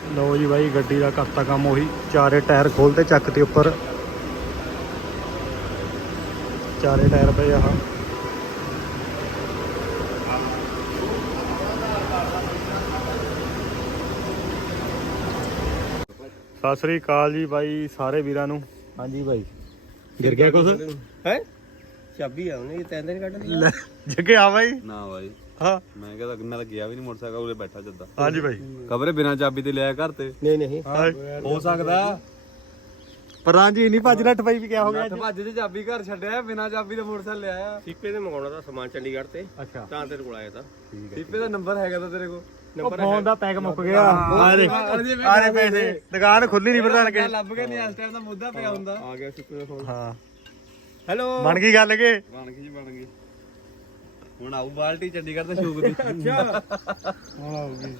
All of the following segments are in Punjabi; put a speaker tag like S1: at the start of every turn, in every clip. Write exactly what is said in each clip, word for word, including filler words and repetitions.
S1: ਲਓ ਜੀ ਬਾਈ ਗੱਡੀ ਦਾ ਕਰਤਾ ਕੰਮ ਉਹੀ ਚਾਰੇ ਟਾਇਰ ਖੋਲਤੇ ਚੱਕ ਤੇ ਉੱਪਰ ਚਾਰੇ ਟਾਇਰ ਪਏ ਆਹ ਸਤਿ ਸ੍ਰੀ ਅਕਾਲ ਜੀ ਬਾਈ ਸਾਰੇ ਵੀਰਾਂ ਨੂੰ। ਹਾਂਜੀ ਬਾਈ ਗਿਰ ਗਿਆ ਕੁਛ
S2: ਹੈ ਚਾਬੀ ਆ ਉਹਨੇ ਤੈਨੂੰ ਨਹੀਂ ਕੱਢ ਲਈ
S1: ਲੈ ਜੱਗੇ ਆ ਬਾਈ
S3: ਨਾ ਬਾਈ
S1: ਹਾਂ
S3: ਮੈਂ ਕਹਿੰਦਾ ਮੈਂ ਤਾਂ ਗਿਆ ਵੀ ਨਹੀਂ ਮੋਟਰਸਾਈਕਲ ਉਰੇ ਬੈਠਾ ਜੱਦਾ।
S1: ਹਾਂਜੀ ਬਾਈ
S3: ਖਬਰੇ ਬਿਨਾਂ ਚਾਬੀ ਤੇ ਲਿਆ ਘਰ ਤੇ
S2: ਨਹੀਂ ਨਹੀਂ
S3: ਹੋ ਸਕਦਾ
S1: ਪ੍ਰਧਾਨ ਜੀ ਨਹੀਂ ਭੱਜ ਨੱਠ ਪਈ ਵੀ ਕਿਆ ਹੋ ਗਿਆ ਅੱਜ
S3: ਭੱਜ ਤੇ ਚਾਬੀ ਘਰ ਛੱਡਿਆ ਬਿਨਾਂ ਚਾਬੀ ਦੇ ਮੋਟਰਸਾਈਕਲ ਲਿਆਇਆ।
S2: ਸੀਪੇ ਤੇ ਮੰਗਾਉਣਾ ਦਾ ਸਮਾਨ ਚੰਡੀਗੜ੍ਹ ਤੇ
S1: ਅੱਛਾ
S2: ਤਾਂ ਤੇਰੇ ਕੋਲ ਆਇਆ ਤਾਂ
S3: ਸੀਪੇ ਦਾ ਨੰਬਰ ਹੈਗਾ ਤਾਂ ਤੇਰੇ ਕੋਲ
S1: ਉਹ ਫੋਨ ਦਾ ਪੈਕ ਮੁੱਕ ਗਿਆ ਆਰੇ ਆਰੇ ਪੈਸੇ ਦੁਕਾਨ ਖੁੱਲੀ ਨਹੀਂ ਪ੍ਰਧਾਨ ਕੇ
S3: ਲੱਭ ਕੇ ਨਹੀਂ ਇਸ ਟਾਈਮ ਦਾ ਮੁੱਦਾ ਪਿਆ ਹੁੰਦਾ।
S2: ਆ ਗਿਆ ਸੀਪੇ ਦਾ ਫੋਨ।
S1: ਹਾਂ
S2: ਹੈਲੋ
S1: ਬਣ ਗਈ ਗੱਲ ਕੇ
S3: ਬਣ ਗਈ ਜੀ ਬਣ ਗਈ। ਹੁਣ ਆਊ ਬਾਲਟੀ ਚੰਡੀਗੜ੍ਹ ਤੇ ਸ਼ੂਕ ਦੀ।
S2: ਅੱਛਾ
S1: ਹੁਣ ਆਉਗੀ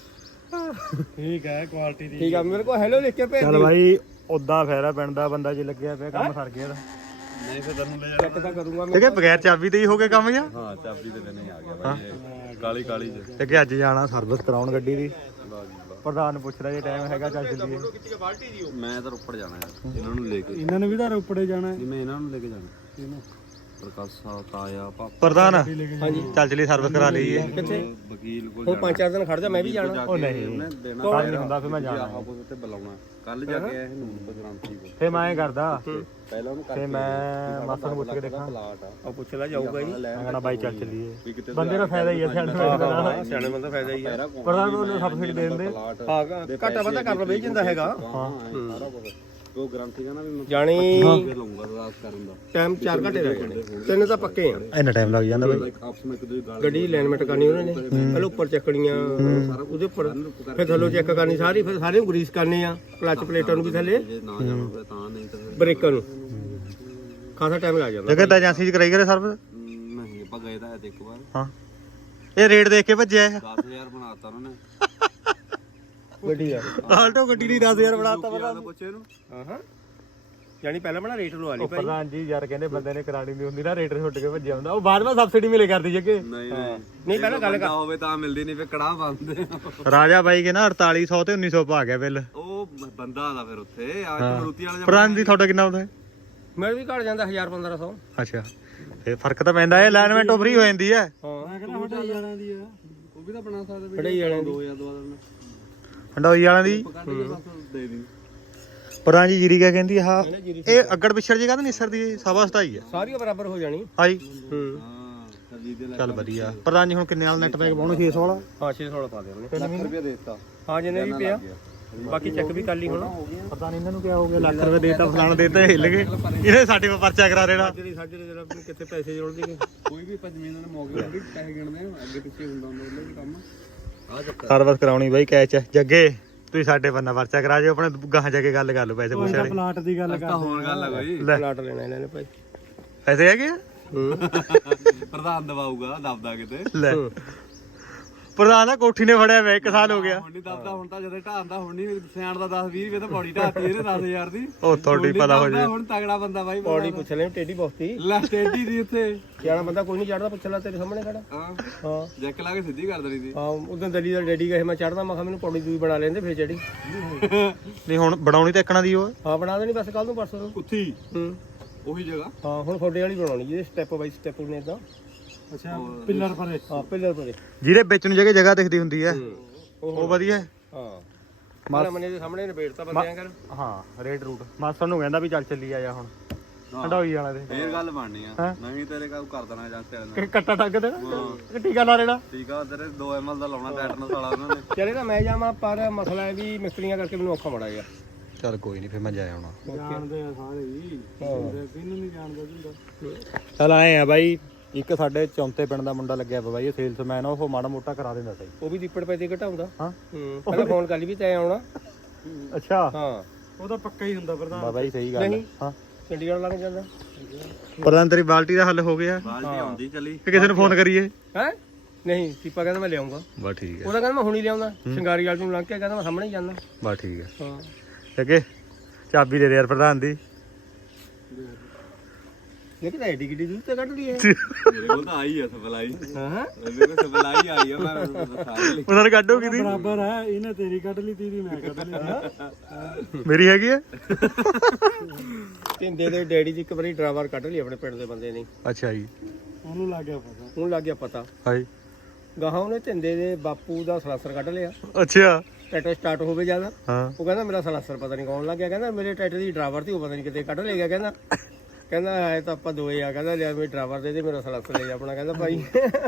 S1: ਠੀਕ ਹੈ ਕੁਆਲਿਟੀ ਦੀ
S2: ਠੀਕ ਆ ਮੇਰੇ ਕੋਲ ਹੈਲੋ ਲਿਖ ਕੇ ਭੇਜ
S1: ਚੱਲ ਬਾਈ ਉਦਾਂ ਫੇਰਾ ਪਿੰਡ ਦਾ ਬੰਦਾ ਜੇ ਲੱਗਿਆ ਪਿਆ ਕੰਮ ਸਰ ਗਿਆ
S3: ਨਹੀਂ ਫਿਰ ਤੈਨੂੰ ਲੈ
S2: ਚੈੱਕ ਤਾਂ ਕਰੂੰਗਾ
S1: ਤੇ ਕਿ ਬਗੈਰ ਚਾਬੀ ਤੇ ਹੀ ਹੋ ਗਿਆ ਕੰਮ ਜਾਂ
S3: ਹਾਂ ਚਾਬੀ ਤੇ ਨਹੀਂ ਆ ਗਿਆ ਬਾਈ ਕਾਲੀ ਕਾਲੀ ਚ
S1: ਤੇ ਕਿ ਅੱਜ ਜਾਣਾ ਸਰਵਿਸ ਕਰਾਉਣ ਗੱਡੀ ਦੀ ਪ੍ਰਧਾਨ ਨੂੰ ਪੁੱਛਦਾ ਜੇ ਟਾਈਮ ਹੈਗਾ ਚੱਲ ਚੱਲੀਏ
S3: ਮੈਂ ਤਾਂ ਰੋਪੜ ਜਾਣਾ ਯਾਰ ਇਹਨਾਂ ਨੂੰ ਲੈ ਕੇ।
S1: ਇਹਨਾਂ ਨੇ ਵੀ ਤਾਂ ਰੋਪੜੇ ਜਾਣਾ
S3: ਨਹੀਂ ਮੈਂ ਇਹਨਾਂ ਨੂੰ ਲੈ ਕੇ ਜਾਣਾ ਪ੍ਰਕਾਸ਼ਾ ਤਾਇਆ ਪਾਪਾ
S1: ਪ੍ਰਧਾਨ
S2: ਹਾਂਜੀ
S1: ਚੱਲ ਚਲੀ ਸਰਵਿਸ ਕਰਾ ਲਈਏ
S2: ਕਿੱਥੇ
S3: ਵਕੀਲ ਕੋਲ
S2: ਹੁਣ ਪੰਜ ਚਾਰ ਦਿਨ ਖੜ ਜਾ ਮੈਂ ਵੀ ਜਾਣਾ।
S3: ਉਹ ਨਹੀਂ
S1: ਕੱਲ ਨਹੀਂ ਹੁੰਦਾ ਫਿਰ ਮੈਂ ਜਾਣਾ
S3: ਆਹ ਕੋਲ ਤੇ ਬੁਲਾਉਣਾ ਕੱਲ ਜਾ ਕੇ ਆਇਆ ਨੂਨ ਤੋਂ ਗ੍ਰਾਂਤੀ ਕੋ
S1: ਫੇ ਮੈਂ ਐਂ ਕਰਦਾ
S3: ਪਹਿਲਾਂ ਉਹਨੂੰ
S1: ਤੇ ਮੈਂ ਮਾਸਾ ਨੂੰ ਪੁੱਛ ਕੇ ਦੇਖਾਂ
S3: ਪਲਾਟ ਆ
S2: ਆ ਪੁੱਛ ਲੈ ਜਾਊਗਾ ਜੀ
S1: ਮੈਂ ਕਹਿੰਦਾ ਬਾਈ ਚੱਲ ਚੱਲੀਏ ਬੰਦੇ ਦਾ ਫਾਇਦਾ ਹੀ ਹੈ ਸਿਆਣੇ
S2: ਹਾਂ ਸਿਆਣੇ ਬੰਦਾ ਫਾਇਦਾ ਹੀ ਆ
S1: ਪ੍ਰਧਾਨ ਨੂੰ ਸਬਸਿਡੀ ਦੇ ਦਿੰਦੇ
S2: ਹਾਂ ਘਾਟਾ ਵਾਧਾ ਕਰ ਲਵੇ ਜਿੰਦਾ ਹੈਗਾ
S3: ਹਾਂ ਸਾਰਾ ਕੁਝ ਉਹ ਗ੍ਰਾਂਤੀ ਕਹਿੰਦਾ ਵੀ ਮੈਂ
S2: ਜਾਣੀ
S3: ਫਿਰ ਲਊਂਗਾ ਰਾਸ ਕਰਨ ਦਾ
S2: ਟਾਈਮ ਚਾਰ ਘੰਟੇ ਰਹਿ ਜਾਣੇ ਤਿੰਨ ਤਾਂ ਪੱਕੇ ਆ।
S1: ਇੰਨਾ ਟਾਈਮ ਲੱਗ ਜਾਂਦਾ ਬਾਈ
S3: ਆਪਸ ਵਿੱਚ ਕੋਈ ਗੱਲ
S2: ਗੱਡੀ ਅਲਾਈਨਮੈਂਟ ਕਰਨੀ ਉਹਨਾਂ ਨੇ ਪਹਿਲਾਂ ਉੱਪਰ ਚੱਕਣੀਆਂ ਉਹਦੇ ਉੱਪਰ ਫਿਰ ਥੱਲੋਂ ਚੈੱਕ ਕਰਨੀ ਸਾਰੀ ਫਿਰ ਸਾਰੇ ਨੂੰ ਗਰੀਸ ਕਰਨੇ ਆ ਕਲਚ ਪਲੇਟਾਂ ਨੂੰ ਵੀ ਥੱਲੇ
S3: ਜੇ ਨਾ ਜਾਣਾ ਫਿਰ ਤਾਂ ਨਹੀਂ ਤਾਂ ਫਿਰ
S2: ਬ੍ਰੇਕਾਂ ਨੂੰ ਖਾਸਾ ਟਾਈਮ ਲੱਗ ਜਾਂਦਾ।
S1: ਜਗ੍ਹਾ ਤਾਂ ਏਜੰਸੀ ਚ ਕਰਾਈ ਕਰੇ ਸਰਵਿਸ
S3: ਨਹੀਂ ਆਪਾਂ ਗਏ ਤਾਂ ਇੱਕ ਵਾਰ
S1: ਹਾਂ ਇਹ ਰੇਟ ਦੇਖ ਕੇ ਭੱਜਿਆ ਇਹ
S3: ਦਸ ਹਜ਼ਾਰ ਬਣਾਤਾ ਉਹਨਾਂ ਨੇ
S2: ਗੱਡੀ ਆ
S1: ਆਲਟੋ ਗੱਡੀ ਦੀ ਦਸ ਹਜ਼ਾਰ ਬਣਾਤਾ ਪਤਾ
S3: ਪੁੱਛੇ ਇਹਨੂੰ
S2: ਹਾਂ ਹਾਂ ਜਾਨੀ ਪਹਿਲਾਂ ਬਣਾ ਰੇਟ ਲਵਾ ਲਈ ਭਾਈ
S1: ਪ੍ਰਧਾਨ ਜੀ ਯਾਰ ਕਹਿੰਦੇ ਬੰਦੇ ਨੇ ਕਰਾਣੀ ਨਹੀਂ ਹੁੰਦੀ ਨਾ ਰੇਟ ਛੁੱਟ ਕੇ ਭੱਜਿਆ ਹੁੰਦਾ ਉਹ ਬਾਅਦ ਵਿੱਚ ਸਬਸਿਡੀ ਮਿਲੇ ਕਰਦੀ ਜੱਗੇ
S3: ਨਹੀਂ ਨਹੀਂ
S2: ਨਹੀਂ ਪਹਿਲਾਂ ਗੱਲ
S3: ਬੰਦਾ ਹੋਵੇ ਤਾਂ ਮਿਲਦੀ ਨਹੀਂ ਫਿਰ ਕੜਾਹ ਬੰਦੇ
S1: ਰਾਜਾ ਬਾਈ ਕੇ ਨਾ ਅੜਤਾਲੀ ਸੌ ਤੇ ਉੱਨੀ ਸੌ ਪਾ ਗਿਆ ਬਿੱਲ
S3: ਉਹ ਬੰਦਾ ਆਦਾ ਫਿਰ ਉੱਥੇ ਆ ਮਰੂਤੀ ਵਾਲਾ
S1: ਪ੍ਰਧਾਨ ਜੀ ਤੁਹਾਡਾ ਕਿੰਨਾ ਹੁੰਦਾ
S2: ਮੇਰੇ ਵੀ ਘਟ ਜਾਂਦਾ ਹਜ਼ਾਰ ਪੰਦਰਾਂ ਸੌ।
S1: ਅੱਛਾ ਫੇ ਫਰਕ ਤਾਂ ਪੈਂਦਾ ਹੈ ਅਲਾਈਨਮੈਂਟ ਫ੍ਰੀ ਹੋ ਜਾਂਦੀ ਹੈ
S2: ਹਾਂ
S3: ਮੈਂ ਕਹਿੰਦਾ ਹਟਾਈ ਵਾਲਿਆਂ ਦੀ ਆ ਉਹ ਵੀ ਤਾਂ ਬਣਾ ਸਕਦੇ
S2: ਹਟਾਈ ਵਾਲਿਆਂ ਦੀ
S3: ਦੋ ਹਜ਼ਾਰ ਦਵਾ ਦੇਣਾ
S1: ਹੰਡੋਈ ਵਾਲਿਆਂ ਦੀ
S3: ਕੱਢ ਕੇ ਬਸ ਦੇ ਦੀ
S1: ਪ੍ਰਧਾਨ ਜੀ ਜੀਰੀ ਕਿਆ ਕਹਿੰਦੀ ਆ ਇਹ ਅੱਗੜ ਪਿਛੜ ਜੀ ਕਾਹਦਾ ਨਿਸਰ ਦੀ ਸਵਾ ਸਤਾਈ ਹੈ
S2: ਸਾਰੀਆਂ ਬਰਾਬਰ ਹੋ ਜਾਣੀ
S1: ਹਾਈ
S2: ਹੂੰ
S3: ਹਾਂ ਸਰਜੀਤ ਦੇ
S1: ਚੱਲ ਵਧੀਆ ਪ੍ਰਧਾਨ ਜੀ ਹੁਣ ਕਿੰਨੇ ਵਾਲਾ ਨੈਟ ਪੈਕ ਪਾਉਣਾ ਛੇ ਸੌ ਵਾਲਾ
S2: ਹਾਂ ਛੇ ਸੌ ਵਾਲਾ ਪਾ ਦੇ ਉਹਨੇ
S3: ਲੱਖ ਰੁਪਏ ਦੇ ਦਿੱਤਾ
S2: ਹਾਂ ਜਿੰਨੇ ਵੀ ਪਿਆ ਬਾਕੀ ਚੈੱਕ ਵੀ ਕਰ ਲਈ ਹੁਣ
S1: ਪਤਾ ਨਹੀਂ ਇਹਨਾਂ ਨੂੰ ਕਿਆ ਹੋ ਗਿਆ ਲੱਖ ਰੁਪਏ ਦੇਤਾ ਫਲਾਣ ਦੇਤਾ ਹਿੱਲ ਗਏ ਇਹਨੇ ਸਾਡੇ ਕੋਲ ਪਰਚਾ ਕਰਾ ਦੇਣਾ
S2: ਜਿਹੜੀ ਸਾਡੇ ਜਿਹੜਾ ਕਿੱਥੇ ਪੈਸੇ ਜੋੜਦੇ
S3: ਕੋਈ ਵੀ ਆਪਾਂ ਜ਼ਮੀਨ ਨਾਲ ਮੌਕੇ ਵੀ ਪੈਸੇ ਗਿਣਦੇ ਆ ਅੱਗੇ ਪਿੱਛੇ ਹੁੰਦਾ ਹੁੰਦਾ ਉਹਦਾ ਵੀ ਕੰਮ ਆ ਚੱਕਰ
S1: ਸਰਵਿਸ ਕਰਾਉਣੀ ਬਾਈ ਕੈਚ ਜੱਗੇ ਤੁਸੀਂ ਸਾਡੇ ਬੰਨਾ ਪਰਚਾ ਕਰਾ ਜਿਓ ਆਪਣੇ ਗਾਹਾਂ ਜਾ ਕੇ ਗੱਲ ਕਰ ਲਓ ਪੈਸੇ ਪੁੱਛ ਵਾਲੇ
S2: ਪਲਾਟ ਦੀ ਗੱਲ
S3: ਤਾਂ ਹੋਰ ਗੱਲ ਆ ਕੋਈ
S2: ਪਲਾਟ ਲੈਣਾ ਇਹਨਾਂ ਨੇ ਭਾਈ
S1: ਪੈਸੇ ਹੈਗੇ ਆ
S3: ਪ੍ਰਧਾਨ ਦਵਾਊਗਾ ਦਬਦਾ ਕਿਤੇ
S1: ਲੈ ਪ੍ਰਧਾਨ ਦਾ ਕੋਠੀ ਨੇ ਫੜਿਆ ਵੇ ਇੱਕ ਸਾਲ ਹੋ ਗਿਆ
S3: ਹੁਣ ਨਹੀਂ ਦਬਦਾ ਹੁਣ ਤਾਂ ਜਦੋਂ ਢਾਂਦਾ ਹੁਣ ਨਹੀਂ ਸਿਆਣ ਦਾ ਦਸ ਵੀਹ ਰੁਪਏ ਤਾਂ ਪੌੜੀ ਢਾਤੀ ਇਹਨੇ ਦਸ ਹਜ਼ਾਰ ਦੀ
S1: ਉਹ ਤੁਹਾਡੀ ਪਤਾ ਹੋ ਜੇ
S3: ਹੁਣ ਤਗੜਾ ਬੰਦਾ ਬਾਈ
S2: ਪੌੜੀ ਪੁੱਛ ਲੈ ਟੇਢੀ ਬਹੁਤੀ
S3: ਲੈ ਸਟੇਡੀ ਦੀ ਇੱਥੇ
S2: ਸਿਆਣਾ ਬੰਦਾ ਕੋਈ ਨਹੀਂ ਚੜਦਾ ਪੁੱਛ ਲੈ ਤੇਰੇ ਸਾਹਮਣੇ ਖੜਾ
S3: ਹਾਂ
S2: ਹਾਂ
S3: ਜੈਕ ਲਾ ਕੇ ਸਿੱਧੀ ਕਰ ਦੇਣੀ ਸੀ
S2: ਹਾਂ ਉਦੋਂ ਦਲੀ ਦਾ ਡੈਡੀ ਕਹੇ ਮੈਂ ਚੜਦਾ ਮੈਂ ਕਿਹਾ ਮੈਨੂੰ ਪੌੜੀ ਦੂਈ ਬਣਾ ਲੈਂਦੇ ਫੇਰ ਚੜੀ
S1: ਨਹੀਂ ਹੁਣ ਬਣਾਉਣੀ ਤਾਂ ਇੱਕਣਾ ਦੀ ਉਹ
S2: ਹਾਂ ਬਣਾ ਦੇਣੀ ਬਸ ਕੱਲ ਨੂੰ ਪਰਸੋਂ ਨੂੰ
S3: ਉੱਥੀ
S2: ਹੂੰ
S3: ਉਹੀ ਜਗ੍ਹਾ
S2: ਹਾਂ ਹੁਣ ਫੋਡੇ ਵਾਲੀ ਬਣਾਉਣੀ ਜਿਹਦੇ ਸਟੈਪ ਬਾਈ ਸਟੈਪ ਨੇ ਇਦਾਂ
S3: ਅੱਛਾ
S2: ਪਿੱਲਰ ਪਰੇ ਹਾਂ ਪਿੱਲਰ ਪਰੇ
S1: ਜਿਹਦੇ ਵਿੱਚ ਨੂੰ ਜਗ੍ਹਾ ਜਗ੍ਹਾ ਦਿਖਦੀ ਹੁੰਦੀ ਹੈ
S2: ਉਹ
S1: ਉਹ ਵਧੀਆ
S2: ਹਾਂ ਮਾਲਾ ਮਨੇ ਦੇ ਸਾਹਮਣੇ ਨਿਬੇੜਤਾ ਬੰਦਿਆਂ ਕਰ
S1: ਹਾਂ ਰੇਡ ਰੂਟ ਮਾਸਟਰ ਨੂੰ ਕਹਿੰਦਾ ਵੀ ਚੱਲ ਚੱਲੀ ਆ ਜਾ ਹੁਣ ਹੰਡੋਈ ਵਾਲਾ ਦੇ
S3: ਫੇਰ ਗੱਲ ਬਣਨੀ ਆ ਨਹੀਂ ਤੇਰੇ ਕਾ ਕਰ ਦੇਣਾ ਜਾਂ ਤੇਰੇ
S1: ਕੱਟਾ ਟੱਗ ਦੇਣਾ ਟੀਕਾ ਲਾ ਲੈਣਾ
S3: ਠੀਕ ਆ ਤੇਰੇ ਦੋ ਐਮ ਐਲ ਦਾ ਲਾਉਣਾ ਟੈਟਨਸ ਵਾਲਾ ਉਹਨਾਂ ਨੇ
S2: ਚਲੇ ਤਾਂ ਮੈਂ ਜਾਵਾਂ ਪਰ ਮਸਲਾ ਹੈ ਵੀ ਮਿਸਤਰੀਆਂ ਕਰਕੇ ਮੈਨੂੰ ਔਖਾ ਬੜਾ ਗਿਆ
S1: ਚੱਲ ਕੋਈ ਨਹੀਂ ਫਿਰ ਮੈਂ ਜਾ ਆਉਣਾ
S2: ਜਾਣਦੇ ਆ ਸਾਰੇ ਹੀ ਕਿਹਨੂੰ ਨਹੀਂ ਜਾਣਦਾ ਹੁੰਦਾ
S1: ਚੱਲ ਆਏ ਆ ਬਾਈ ਇੱਕ ਸਾਡੇ ਚੌਂਤੇ ਪਿੰਡ ਦਾ ਮੁੰਡਾ ਲੱਗਿਆ ਪਿਆ ਬਾਈ ਇਹ ਸੇਲਸਮੈਨ ਆ ਉਹ ਮਾੜਾ ਮੋਟਾ ਕਰਾ ਦਿੰਦਾ ਸਹੀ
S2: ਉਹ ਵੀ ਦੀਪੜ ਪੈਸੇ ਘਟਾਉਂਦਾ
S1: ਹਾਂ
S2: ਹੂੰ ਪਹਿਲਾਂ ਫੋਨ ਕਰ ਲਈ ਵੀ ਤੈਂ ਆਉਣਾ
S1: ਅੱਛਾ
S2: ਹਾਂ ਉਹ ਤਾਂ ਪੱਕਾ ਹੀ ਹੁੰਦਾ ਪ੍ਰਧਾਨ
S1: ਬਾਬਾ ਜੀ ਸਹੀ ਗੱਲ ਹਾਂ
S2: ਚੰਡੀਗੜ੍ਹ ਲੱਗ ਜਾਂਦਾ
S1: ਪ੍ਰਧਾਨ ਤੇਰੀ ਬਾਲਟੀ ਦਾ ਹੱਲ ਹੋ ਗਿਆ
S3: ਬਾਲਟੀ ਆਉਂਦੀ ਚਲੀ
S1: ਕਿ ਕਿਸੇ ਨੂੰ ਫੋਨ ਕਰੀਏ
S2: ਹੈ ਨਹੀਂ ਸੀਪਾ ਕਹਿੰਦਾ ਮੈਂ ਲਿਆਉਂਗਾ
S1: ਬਸ ਠੀਕ ਹੈ
S2: ਉਹਦਾ ਕਹਿੰਦਾ ਮੈਂ ਹੁਣੀ ਲਿਆਉਂਦਾ ਸ਼ਿੰਗਾਰੀ ਵਾਲ ਨੂੰ ਲੰਘ ਕੇ ਕਹਿੰਦਾ ਮੈਂ ਸਾਹਮਣੇ ਹੀ ਜਾਂਦਾ
S1: ਬਸ ਠੀਕ ਹੈ
S2: ਹਾਂ
S1: ਅੱਗੇ ਚਾਬੀ ਦੇ ਦੇ ਯਾਰ ਪ੍ਰਧਾਨ ਦੀ
S2: ਲੇਕਿਨ ਐਡੀ ਕਿੱਡੀ ਦੂਰ ਤੇ ਕੱਢ ਲਈ ਹੈ
S3: ਮੇਰੇ ਕੋਲ ਤਾਂ ਆਈ ਆ ਸਪਲਾਈ
S2: ਹਾਂ
S3: ਮੇਰੇ ਕੋਲ ਸਪਲਾਈ ਆਈ ਆ ਮੈਂ ਦਿਖਾ ਲਈ
S1: ਉਹਨਾਂ ਨੇ ਕੱਢੋ ਕਿਦੀ
S4: ਬਰਾਬਰ ਹੈ ਇਹਨੇ ਤੇਰੀ ਕੱਢ ਲਈ ਤੇਰੀ ਮੈਂ ਕੱਢ ਲਈ
S1: ਮੇਰੀ ਹੈਗੀ ਹੈ
S2: ਤਿੰਦੇ ਦੇ ਡੈਡੀ ਦੀ ਇੱਕ ਵਾਰੀ ਡਰਾਈਵਰ ਕੱਢ ਲਈ ਆਪਣੇ ਪਿੰਡ ਦੇ ਬੰਦੇ ਨੇ
S1: ਅੱਛਾ ਜੀ
S4: ਉਹਨੂੰ ਲੱਗ ਗਿਆ ਪਤਾ
S2: ਉਹਨੂੰ ਲੱਗ ਗਿਆ ਪਤਾ
S1: ਹਾਈ
S2: ਗਾਹਾਂ ਉਹਨੇ ਤਿੰਦੇ ਦੇ ਬਾਪੂ ਦਾ ਸਲਾਸਰ ਕੱਢ ਲਿਆ
S1: ਅੱਛਾ
S2: ਟਰੈਕਟਰ ਸਟਾਰਟ ਹੋਵੇ ਜਿਆਦਾ
S1: ਹਾਂ
S2: ਉਹ ਕਹਿੰਦਾ ਮੇਰਾ ਸਲਾਸਰ ਪਤਾ ਨਹੀਂ ਕੌਣ ਲੱਗ ਗਿਆ ਕਹਿੰਦਾ ਮੇਰੇ ਟਰੈਕਟਰ ਦੀ ਡਰਾਈਵਰ ਸੀ ਉਹ ਪਤਾ ਨਹੀਂ ਕਿਤੇ ਕੱਢ ਲੈ ਗਿਆ ਕਹਿੰਦਾ ਕਹਿੰਦਾ ਐ ਤਾਂ ਆਪਾਂ ਦੋਏ ਆ ਕਹਿੰਦਾ ਲਿਆ ਮੇਰੇ ਡਰਾਈਵਰ ਦੇ ਦੇ ਮੇਰਾ ਸਲਾਸਰ ਲੈ ਜਾ ਆਪਣਾ ਕਹਿੰਦਾ ਭਾਈ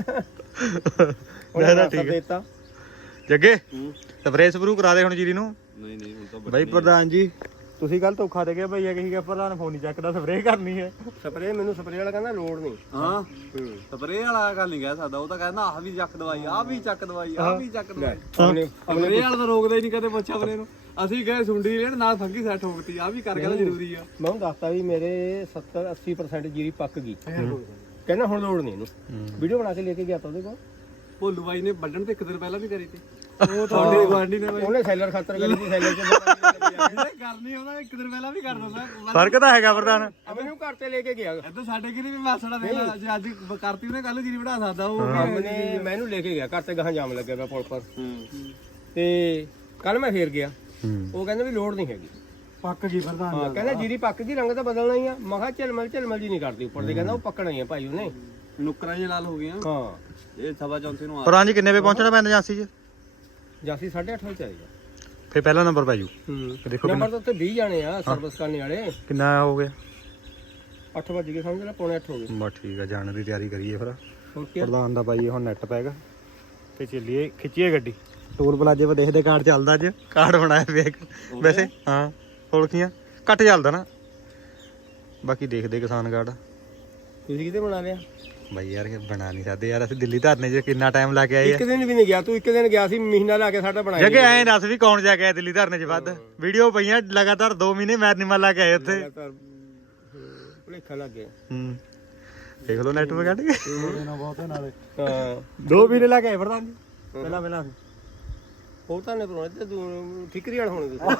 S2: ਉਹਨੇ ਸਲਾਸਰ ਦੇਤਾ
S1: ਜੱਗੇ ਸਪਰੇਅ ਸਪਰੂ ਕਰਾ ਦੇ ਹੁਣ ਜੀਰੀ ਨੂੰ
S3: ਨਹੀਂ ਨਹੀਂ ਹੁਣ ਤਾਂ
S1: ਬਾਈ ਪ੍ਰਧਾਨ ਜੀ ਤੁਸੀਂ ਕੱਲ ਧੋਖਾ ਦੇ ਗਏ ਭਈਆ ਕਹੀ ਗਿਆ ਪ੍ਰਧਾਨ ਫੋਨ ਨਹੀਂ ਚੱਕਦਾ ਸਪਰੇਅ ਕਰਨੀ ਹੈ
S2: ਸਪਰੇਅ ਮੈਨੂੰ ਸਪਰੇਅ ਵਾਲਾ ਕਹਿੰਦਾ ਲੋੜ ਨਹੀਂ
S3: ਹਾਂ ਸਪਰੇਅ ਵਾਲਾ ਗੱਲ ਨਹੀਂ ਕਹਿ ਸਕਦਾ ਉਹ ਤਾਂ ਕਹਿੰਦਾ ਆਹ ਵੀ ਚੱਕ ਦਵਾਈ ਆਹ ਵੀ ਚੱਕ ਦਵਾਈ ਆਹ ਵੀ ਚੱਕ ਦਵਾਈ
S2: ਆਪਣੇ
S3: ਸਪਰੇਅ ਵਾਲਾ ਤਾਂ ਰੋਕਦਾ ਹੀ ਨਹੀਂ ਕਦੇ ਪੁੱਛਿਆ ਆਪਣੇ ਨੂੰ ਅਸੀਂ ਗਏ ਸੁੰਡੀ ਲੈਣ ਨਾਲ ਫੰਗੀ ਸੈੱਟ ਹੋਗਤੀ ਆਹ ਵੀ ਕਰ ਕਹਿੰਦਾ ਜ਼ਰੂਰੀ ਆ
S2: ਮੈਂ ਉਹਨੂੰ ਦੱਸਤਾ ਵੀ ਮੇਰੇ ਸੱਤਰ ਅੱਸੀ ਪਰਸੈਂਟ ਜੀਰੀ ਪੱਕ ਗਈ ਕਹਿੰਦਾ ਹੁਣ ਲੋੜ ਨਹੀਂ ਇਹਨੂੰ ਵੀਡੀਓ ਬਣਾ ਕੇ ਲੈ ਕੇ ਗਿਆ ਤਾਂ ਉਹਦੇ ਕੋਲ
S3: ਭੋਲੂ ਬਾਈ ਨੇ ਵੱਢਣ ਤੇ ਇੱਕ ਦਿਨ ਪਹਿਲਾਂ ਵੀ ਕਰੀ ਤੀ ਉਹ ਤੁਹਾਡੇ ਗਵਾਂਢੀ ਨੇ ਬਾਈ
S2: ਉਹਨੇ ਸੈਲਰ ਖਾਤਰ ਕਰੀ ਸੀ ਸੈਲਰ ਚ
S3: ਇਹਨੇ ਕਰਨੀ ਉਹਦਾ ਇੱਕ ਦਿਨ ਪਹਿਲਾਂ ਵੀ ਕਰ ਦਿੰਦਾ
S1: ਫਰਕ ਤਾਂ ਹੈਗਾ ਪ੍ਰਧਾਨ
S2: ਮੈਨੂੰ ਘਰ ਤੇ ਲੈ ਕੇ ਗਿਆ
S3: ਇੱਧਰ ਸਾਡੇ ਕਿਹਦੀ ਵੀ ਮਾਸੜਾ ਦੇ ਲਾ ਜੇ ਅੱਜ ਕਰਤੀ ਉਹਨੇ ਕੱਲ ਜੀਰੀ ਵੜਾ ਸਕਦਾ ਉਹ
S2: ਸਾਹਮਣੇ ਮੈਨੂੰ ਲੈ ਕੇ ਗਿਆ ਘਰ ਤੇ ਗਾਹਾਂ ਜਾਮ ਲੱਗਿਆ ਪਿਆ ਪੁਲ ਪਰ ਤੇ ਕੱਲ ਮੈਂ ਫੇਰ ਗਿਆ ਉਹ ਕਹਿੰਦਾ ਵੀ ਲੋੜ ਨਹੀਂ ਹੈਗੀ
S4: ਪੱਕ ਗਈ ਪ੍ਰਧਾਨ
S2: ਹਾਂ ਕਹਿੰਦਾ ਜੀਰੀ ਪੱਕ ਗਈ ਰੰਗ ਤਾਂ ਬਦਲਣਾ ਹੀ ਆ ਮੈਂ ਕਿਹਾ ਝਲਮਲ ਝਲਮਲ ਜੀ ਨਹੀਂ ਕਰਦੀ ਉੱਪਰ ਦੇ ਕਹਿੰਦਾ ਉਹ ਪੱਕਣਾ ਹੀ ਆ ਭਾਈ ਉਹਨੇ
S3: ਨੁਕਰਾਂ ਜਿਹੀਆਂ ਲਾਲ ਹੋ ਗਈਆਂ
S2: ਹਾਂ
S3: ਇਹ ਸਵਾ ਚੌਂਤੀ ਨੂੰ ਆ
S1: ਪ੍ਰਧਾਨ ਜੀ ਕਿੰਨੇ ਵੇ ਪਹੁੰਚਣਾ ਪੈਂਦਾ ਏਜੰਸੀ 'ਚ
S2: ਜਾਸੀ ਸਾਢੇ ਅੱਠ ਵਜੇ ਆਏਗਾ
S1: ਫੇ ਪਹਿਲਾ ਨੰਬਰ ਪੈ ਜੂ
S2: ਹੂੰ
S1: ਦੇਖੋ
S2: ਨੰਬਰ ਤਾਂ ਉੱਤੇ ਵੀਹ ਜਾਣੇ ਆ ਸਰਵਿਸ ਕਰਨ ਵਾਲੇ
S1: ਕਿੰਨਾ ਹੋ ਗਿਆ
S2: ਅੱਠ ਵਜ ਗਏ ਸਮਝ ਲੈ ਪੌਣੇ ਅੱਠ ਹੋ ਗਏ
S1: ਬਸ ਠੀਕ ਆ ਜਾਣ ਦੀ ਤਿਆਰੀ ਕਰੀਏ ਫਿਰ
S2: ਹੋਰ ਕੀ
S1: ਪ੍ਰਧਾਨ ਦਾ ਪਾਈਏ ਹੁਣ ਨੈਟ ਪੈਗਾ ਤੇ ਚੱਲੀਏ ਖਿੱਚੀਏ ਗੱਡੀ ਟੋਲ ਪਲਾਜੇ 'ਤੇ ਦੇਖਦੇ ਕਾਰਡ ਚੱਲਦਾ ਅੱਜ ਕਾਰਡ ਬਣਾਇਆ ਪਿਆ ਇੱਕ ਵੈਸੇ ਹਾਂ ਹੋਲਕੀਆਂ ਘੱਟ ਚੱਲਦਾ ਨਾ ਬਾਕੀ ਦੇਖਦੇ ਕਿਸਾਨ ਕਾਰਡ
S2: ਤੁਸੀਂ ਕਿਤੇ ਬਣਾ ਲਿਆ
S1: ਬਾਈ ਯਾਰ ਬਣਾ ਨਹੀਂ ਸਕਦੇ ਯਾਰ ਅਸੀਂ ਦਿੱਲੀ ਧਰਨੇ 'ਚ ਕਿੰਨਾ ਟਾਈਮ ਲਾ ਕੇ ਆਏ ਆ
S2: ਇੱਕ ਦਿਨ ਵੀ ਨਹੀਂ ਗਿਆ ਤੂੰ ਇੱਕ ਦਿਨ ਗਿਆ ਸੀ ਮਹੀਨਾ ਲਾ ਕੇ ਸਾਡਾ ਬਣਾਇਆ
S1: ਜੱਗੇ ਐਂ ਦੱਸ ਵੀ ਕੌਣ ਜਾ ਕੇ ਆਇਆ ਦਿੱਲੀ ਧਰਨੇ 'ਚ ਵੱਧ ਵੀਡੀਓ ਪਈਆਂ ਲਗਾਤਾਰ ਦੋ ਮਹੀਨੇ ਮੈਰਨੀਮਾ ਲਾ ਕੇ ਆਏ ਉੱਥੇ
S2: ਭੁਲੇਖਾ ਲੱਗ ਗਿਆ
S1: ਹੂੰ ਦੇਖ ਲਓ ਨੈਟ 'ਤੇ ਕੱਢ ਕੇ
S4: ਦੇਣਾ ਬਹੁਤ ਹੈ ਨਾਲੇ
S2: ਹਾਂ
S1: ਦੋ ਮਹੀਨੇ ਲਾ ਕੇ ਆਏ ਪ੍ਰਧਾਨ ਜੀ ਪਹਿਲਾਂ ਪਹਿਲਾਂ
S2: ਉਹ ਤਾਂ ਨੇ ਬਣਾਉਣੇ ਤੇ ਤੂੰ ਠਿਕਰੀ ਵਾਲ ਹੋਣੇ ਤੁਸੀਂ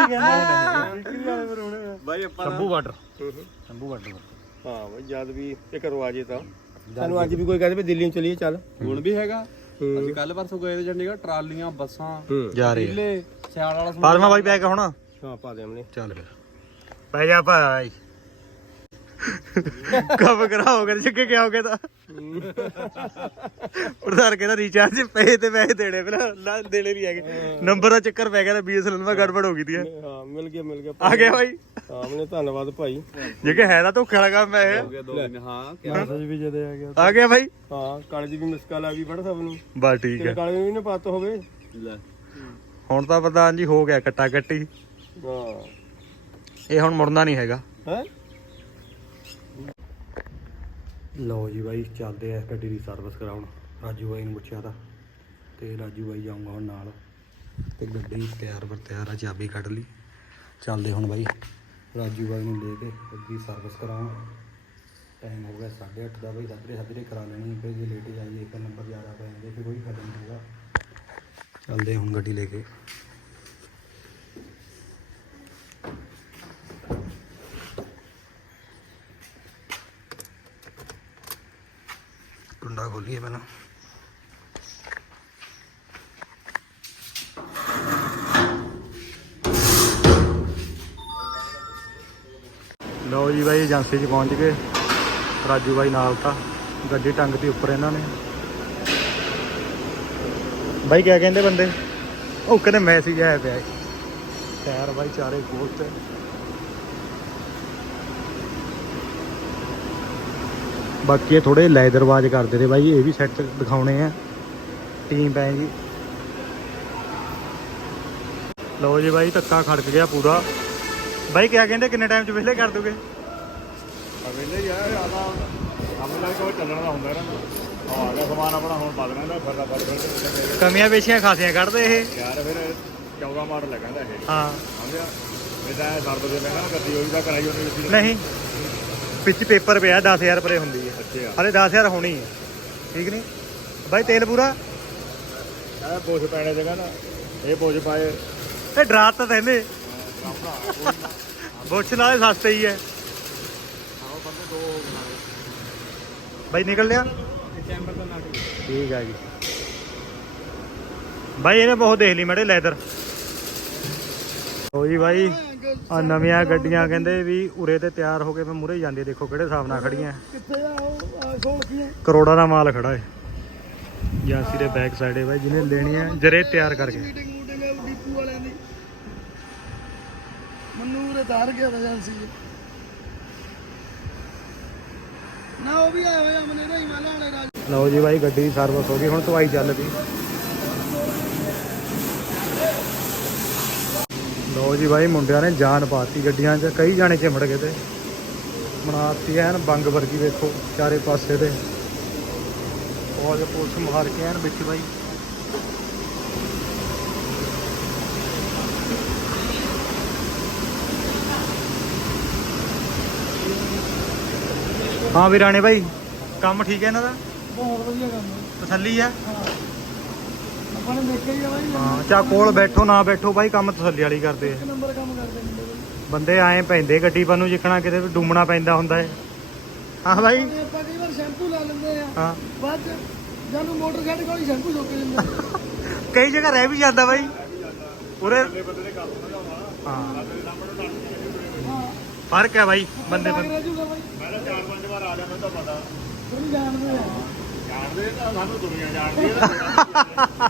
S3: ਬਾਈ ਆਪਾਂ
S1: ਸ਼ੰਭੂ ਬਾਰਡਰ ਸ਼ੰਭੂ ਬਾਰਡਰ
S2: ਹਾਂ ਬਈ ਜਦ ਵੀ ਇਹ ਕਰੋ ਆਜੇ ਤਾਂ ਸਾਨੂੰ ਅੱਜ ਵੀ ਕੋਈ ਕਹਿੰਦੇ ਵੀ ਦਿੱਲੀ ਨੂੰ ਚਲੀਏ ਚੱਲ
S3: ਹੁਣ ਵੀ ਹੈਗਾ ਅਸੀਂ ਕੱਲ ਪਰਸੋਂ ਗਏ ਤੇ ਚੰਡੀਗੜ੍ਹ ਟਰਾਲੀਆਂ ਬੱਸਾਂ
S1: ਜਾ ਰਹੇ
S3: ਢਿੱਲੇ ਸਿਆਲ ਵਾਲਾ ਸਮਾਨ
S1: ਪਾਲਮਾ ਬਾਈ ਪੈ ਕੇ ਹੁਣ
S2: ਹਾਂ ਪਾ ਦੇ ਹਮਨੇ
S1: ਚੱਲ ਫਿਰ ਪੈ ਜਾ ਭਾਈ ਕਬ ਕਰਾਓਗੇ ਜੱਗੇ ਕਿਆ ਹੋ ਗਿਆ ਤਾਂ ਪ੍ਰਧਾਨ ਕਹਿੰਦਾ ਰੀਚਾਰਜ ਪੈਸੇ ਤੇ ਪੈਸੇ ਦੇਣੇ ਪਹਿਲਾਂ ਲਾ ਦੇਣੇ ਨਹੀਂ ਹੈਗੇ ਨੰਬਰ ਦਾ ਚੱਕਰ ਪੈ ਗਿਆ ਬੀਐਸਐਨਐਲ ਨਾਲ ਗੜਬੜ ਹੋ ਗਈ ਤੀ
S2: ਹਾਂ ਮਿਲ ਗਿਆ ਮਿਲ ਗਿਆ
S1: ਆ ਗਿਆ ਬਾਈ
S2: ਹਾਂ ਹਮਨੇ ਧੰਨਵਾਦ ਭਾਈ
S1: ਜੱਗੇ ਹੈ ਤਾਂ ਧੋਖਾ ਲਗਾ ਮੈਂ ਇਹ
S3: ਹੋ ਗਿਆ ਦੋ ਦਿਨ ਹਾਂ
S4: ਮੈਸੇਜ ਵੀ ਜਦੇ ਆ ਗਿਆ
S1: ਆ ਗਿਆ ਬਾਈ
S2: ਹਾਂ ਕਾਲੇ ਦੀ ਵੀ ਮਿਸਕਾਲ ਆ ਗਈ ਬੜਾ ਸਭ ਨੂੰ
S1: ਬਸ ਠੀਕ
S2: ਤੇਰੇ
S1: ਹੈ
S2: ਕਾਲੇ ਨੂੰ ਵੀ ਨਾ ਪਤ ਹੋਵੇ
S3: ਲੈ
S1: ਹੁਣ ਤਾਂ ਪ੍ਰਧਾਨ ਜੀ ਹੋ ਗਿਆ ਕੱਟਾ ਕੱਟੀ
S2: ਹਾਂ
S1: ਇਹ ਹੁਣ ਮੁੜਨਾ ਨਹੀਂ ਹੈਗਾ
S2: ਹੈ
S1: ਲਓ ਜੀ ਬਾਈ ਚੱਲਦੇ ਆ ਗੱਡੀ ਦੀ ਸਰਵਿਸ ਕਰਾਉਣ ਰਾਜੂ ਬਾਈ ਨੂੰ ਪੁੱਛਿਆ ਤਾਂ ਤੇ ਰਾਜੂ ਬਾਈ ਜਾਊਂਗਾ ਹੁਣ ਨਾਲ ਤੇ ਗੱਡੀ ਤਿਆਰ ਬਰ ਤਿਆਰ ਆ ਚਾਬੀ ਕੱਢ ਲਈ ਚੱਲਦੇ ਹੁਣ ਬਾਈ ਰਾਜੂ ਬਾਈ ਨੂੰ ਲੈ ਕੇ ਗੱਡੀ ਸਰਵਿਸ ਕਰਾਉਣ ਟਾਈਮ ਹੋ ਗਿਆ ਸਾਢੇ ਅੱਠ ਦਾ ਬਾਈ ਸਾਢੇ ਸਾਢੇ ਕਰਾ ਲੈਣੀ ਫਿਰ ਜੇ ਲੇਟ ਜਾਈਏ ਇੱਕ ਨੰਬਰ ਜ਼ਿਆਦਾ ਪੈ ਜਾਂਦੇ ਫਿਰ ਕੋਈ ਫਾਇਦਾ ਨਹੀਂ ਹੋਊਗਾ ਚੱਲਦੇ ਹੁਣ ਗੱਡੀ ਲੈ ਕੇ ਕੁੰਡਾ ਖੋਲੀਏ ਪਹਿਲਾਂ ਲਓ ਜੀ ਬਾਈ ਏਜੰਸੀ 'ਚ ਪਹੁੰਚ ਗਏ ਰਾਜੂ ਬਾਈ ਨਾਲ ਤਾਂ ਗੱਡੀ ਟੰਗ ਤੀ ਉੱਪਰ ਇਹਨਾਂ ਨੇ ਬਾਈ ਕਿਆ ਕਹਿੰਦੇ ਬੰਦੇ ਉਹ ਕਹਿੰਦੇ ਮੈਸੇਜ ਆਇਆ ਪਿਆ ਟਾਇਰ ਬਾਈ ਚਾਰੇ ਕੋਲ ਤੇ ਬਾਕੀ ਇਹ ਥੋੜੇ ਲੈਦਰਵਾਜ ਕਰਦੇ ਨੇ ਬਾਈ ਇਹ ਵੀ ਸੈੱਟ ਦਿਖਾਉਣੇ ਆ ਟੀਮ ਪੈ ਜੀ ਲਓ ਜੀ ਬਾਈ ਧੱਕਾ ਖੜਕ ਗਿਆ ਪੂਰਾ ਬਾਈ ਕਿਆ ਕਹਿੰਦੇ ਕਿੰਨੇ ਟਾਈਮ 'ਚ ਵਿਹਲੇ ਕਰ ਦੋਗੇ
S5: ਅਵੇਲੇ ਯਾਰ ਆਦਾ ਅਮਲਾ ਕੋ ਚੱਲਣ ਦਾ ਹੁੰਦਾ ਨਾ ਆ ਗਿਆ ਸਮਾਨ ਆਪਣਾ ਹੁਣ ਪਾ ਦੇਣਾ ਇਹਦਾ ਫਰਦਾ ਫਰ ਫਿਰ
S1: ਕਮੀਆਂ ਪੇਸ਼ੀਆਂ ਖਾਸੀਆਂ ਕੱਢਦੇ ਇਹ
S5: ਯਾਰ ਫਿਰ ਚੌਦਾਂ ਮਾਡਲ ਲੱਗਦਾ ਇਹ
S1: ਹਾਂ
S5: ਸਮਝਿਆ ਇਹਦਾ ਸਰਦ ਦੇ ਮੈਂ ਨਾ ਗੱਡੀ ਹੋਈ ਦਾ ਕਰਾਈ ਉਹਨੇ ਵਿੱਚ
S1: ਨਹੀਂ ਵਿੱਚ ਪੇਪਰ ਪਿਆ ਦਸ ਹਜ਼ਾਰ ਪਰੇ ਹੁੰਦੀ ਹੈ
S5: ਅੱਛਾ
S1: ਹਲੇ ਦਸ ਹਜ਼ਾਰ ਹੋਣੀ ਹੈ ਠੀਕ ਨਹੀਂ ਬਾਈ ਤੇਲ ਪੂਰਾ
S5: ਇਹ ਪੁੱਛ ਪੈਣੇ ਜਗ੍ਹਾ ਨਾ ਇਹ ਪੁੱਛ ਪਾਏ
S1: ਇਹ ਡਰਾਤ ਤਾਂ ਕਹਿੰਦੇ ਬੁੱਛ ਨਾਲੇ ਸਸਤੇ ਹੀ ਹੈ ਬਾਈ ਨਿਕਲ ਲਿਆ
S3: ਚੈਂਬਰ ਤੋਂ ਨਾ
S1: ਠੀਕ ਆ ਜੀ ਬਾਈ ਇਹਨੇ ਬਹੁਤ ਦੇਖ ਲਈ ਮੈਡੇ ਲੈਦਰ ਹੋ ਜੀ ਬਾਈ ਆ ਨਵੀਆਂ ਗੱਡੀਆਂ ਕਹਿੰਦੇ ਵੀ ਉਰੇ ਤੇ ਤਿਆਰ ਹੋ ਕੇ ਮੈਂ ਮੂਰੇ ਜਾਂਦੇ ਦੇਖੋ ਕਿਹੜੇ ਹਿਸਾਬ ਨਾਲ ਖੜੀਆਂ
S4: ਕਿੱਥੇ ਆ ਉਹ ਸੋਲਖੀਆਂ
S1: ਕਰੋੜਾਂ ਦਾ ਮਾਲ ਖੜਾ ਹੈ ਏਜੰਸੀ ਦੇ ਬੈਕ ਸਾਈਡ ਹੈ ਬਾਈ ਜਿਹਨੇ ਲੈਣੀ ਹੈ ਜਰੇ ਤਿਆਰ ਕਰਕੇ
S4: ਮੀਟਿੰਗ ਮੂਟਿੰਗ ਹੈ ਡੀਪੂ ਵਾਲਿਆਂ ਦੀ ਮੰਨੂ ਦੇ ਤਾਰ ਗਿਆ ਤਾਂ ਏਜੰਸੀ ਨਾ ਉਹ ਵੀ ਆਏ ਹੋਏ ਅਮਨੇ ਨਾ ਹਿਮਾਲਾ ਵਾਲੇ ਰਾਜ
S1: ਲਓ ਜੀ ਬਾਈ ਗੱਡੀ ਦੀ ਸਰਵਿਸ ਹੋ ਗਈ ਹੁਣ ਧਵਾਈ ਚੱਲ ਪਈ ਲਓ ਜੀ ਬਾਈ ਮੁੰਡਿਆਂ ਨੇ ਜਾਨ ਪਾਤੀ ਗੱਡੀਆਂ 'ਚ ਕਈ ਜਾਣੇ ਚਿਮੜ ਗਏ ਤੇ ਬਣਾਤੀ ਐਨ ਬੰਗ ਵਰਗੀ ਵੇਖੋ ਚਾਰੇ ਪਾਸੇ ਤੇ ਫੌਜ ਪੁਲਿਸ ਮਾਰ ਕੇ ਐਨ ਵਿੱਚ ਬਾਈ ਹਾਂ ਵੀਰਾਣੇ ਬਾਈ ਕੰਮ ਠੀਕ ਹੈ ਇਹਨਾਂ ਦਾ
S4: ਬਹੁਤ ਵਧੀਆ ਕੰਮ ਹੈ
S1: ਤਸੱਲੀ ਆ
S4: ਆਪਾਂ ਨੇ ਦੇਖਿਆ ਹੀ ਆ ਬਾਈ
S1: ਹਾਂ ਚਾ ਕੋਲ ਬੈਠੋ ਨਾ ਬੈਠੋ ਬਾਈ ਕੰਮ ਤਸੱਲੀ ਵਾਲੀ ਕਰਦੇ ਆ
S4: ਇੱਕ ਨੰਬਰ ਕੰਮ ਕਰਦੇ ਨੇ ਬਾਈ
S1: ਬੰਦੇ ਆਏ ਪੈਂਦੇ ਗੱਡੀ ਪਰ ਨੂੰ ਜਿੱਕਣਾ ਕਿਤੇ ਵੀ ਡੂਮਣਾ ਪੈਂਦਾ ਹੁੰਦਾ ਏ ਹਾਂ ਬਾਈ
S4: ਆਪਾਂ ਕਈ ਵਾਰ ਸ਼ੈਂਪੂ ਲਾ ਲੈਂਦੇ ਆ
S1: ਹਾਂ
S4: ਬਾਅਦ ਚ ਜਾਨੂੰ ਮੋਟਰਸਾਈਕਲ ਕੋਲ ਹੀ ਸ਼ੈਂਪੂ ਸੁੱਕ ਜਾਂਦਾ
S1: ਕਈ ਜਗ੍ਹਾ ਰਹਿ ਵੀ ਜਾਂਦਾ ਬਾਈ ਉਰੇ ਹਾਂ ਫਰਕ ਹੈ ਬਾਈ ਬੰਦੇ ਬੰਦੇ
S4: ਰਹਿ ਜੂਗਾ ਬਾਈ
S5: ਮੈਂ ਤਾਂ ਚਾਰ ਪੰਜ ਵਾਰ ਆ ਜਾ ਮੈਨੂੰ ਤਾਂ ਪਤਾ
S4: ਤੁਸੀਂ ਜਾਣਦੇ ਆ
S5: ਜਾਣਦੇ ਤਾਂ ਸਾਨੂੰ ਦੁਨੀਆ ਜਾਣਦੀ ਹੈ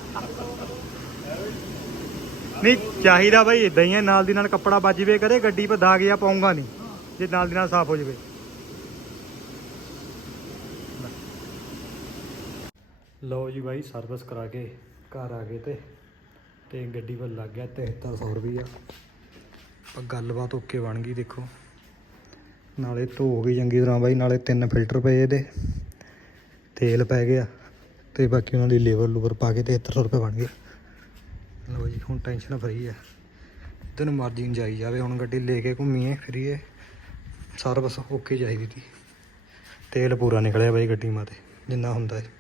S1: ਨਹੀਂ ਚਾਹੀਦਾ ਬਾਈ ਇਦਾਂ ਹੀ ਹੈ ਨਾਲ ਦੀ ਨਾਲ ਕੱਪੜਾ ਵੱਜ ਜਵੇ ਕਰੇ ਗੱਡੀ 'ਤੇ ਦਾਗ ਜਾਂ ਪਾਉਂਗਾ ਨਹੀਂ ਜੇ ਨਾਲ ਦੀ ਨਾਲ ਸਾਫ਼ ਹੋ ਜਵੇ ਲਓ ਜੀ ਬਾਈ ਸਰਵਿਸ ਕਰਾ ਕੇ ਘਰ ਆ ਗਏ ਤੇ ਤੇ ਗੱਡੀ ਵੱਲ ਲੱਗ ਗਿਆ ਤਿਹੱਤਰ ਸੌ ਰੁਪਈਆ ਪਰ ਗੱਲਬਾਤ ਓਕੇ ਬਣ ਗਈ ਦੇਖੋ ਨਾਲੇ ਧੋ ਗਈ ਚੰਗੀ ਤਰ੍ਹਾਂ ਬਾਈ ਨਾਲੇ ਤਿੰਨ ਫਿਲਟਰ ਪਏ ਇਹਦੇ ਤੇਲ ਪੈ ਗਿਆ ਤੇ ਬਾਕੀ ਉਹਨਾਂ ਦੀ ਲੇਬਰ ਲੂਬਰ ਪਾ ਕੇ ਤਿਹੱਤਰ ਸੌ ਰੁਪਏ ਬਣ ਗਏ ਲਓ ਜੀ ਹੁਣ ਟੈਨਸ਼ਨ ਫਰੀ ਹੈ ਤੈਨੂੰ ਮਰਜ਼ੀ ਨੂੰ ਜਾਈ ਜਾਵੇ ਹੁਣ ਗੱਡੀ ਲੈ ਕੇ ਘੁੰਮੀਏ ਫਿਰੀਏ ਸਰਵਿਸ ਓਕੇ ਚਾਹੀਦੀ ਤੀ ਤੇਲ ਪੂਰਾ ਨਿਕਲਿਆ ਬਾਈ ਗੱਡੀ ਮਾਤੇ ਜਿੰਨਾ ਹੁੰਦਾ ਹੈ